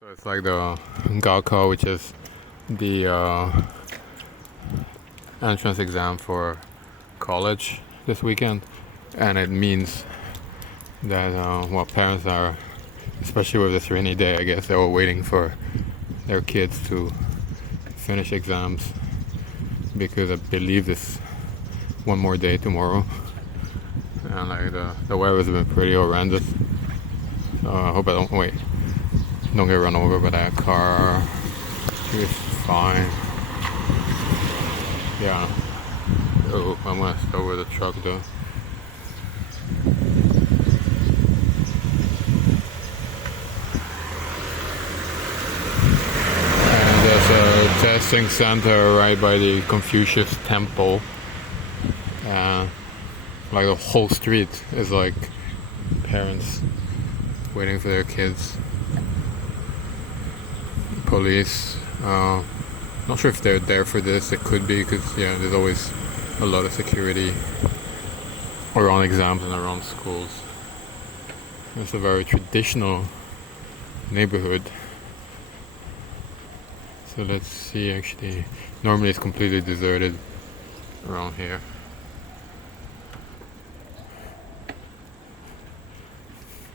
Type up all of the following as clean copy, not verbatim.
So it's like the Gaokao, which is the entrance exam for college this weekend, and it means that parents are, especially with this rainy day, I guess they were waiting for their kids to finish exams because I believe this one more day tomorrow, and like the weather has been pretty horrendous. So I hope I don't get run over by that car. It's fine. Yeah. Oh, I'm gonna start with the truck though. And there's a testing center right by the Confucius Temple. Like the whole street is like parents waiting for their kids. Police. Not sure if they're there for this. It could be because there's always a lot of security around exams and around schools. It's a very traditional neighborhood. So let's see. Actually, normally it's completely deserted around here.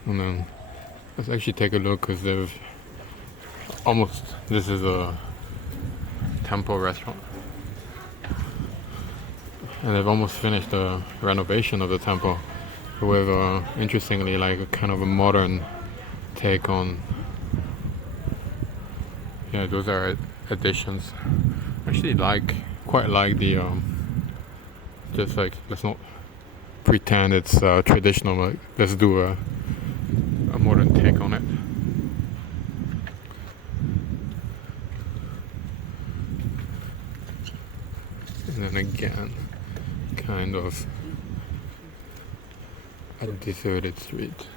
And then let's actually take a look because this is a temple restaurant, and they've almost finished the renovation of the temple with interestingly like a kind of a modern take on. Yeah, those are additions. Actually quite like the just like, let's not pretend it's traditional, like let's do a modern take on it. And then again, kind of a deserted street.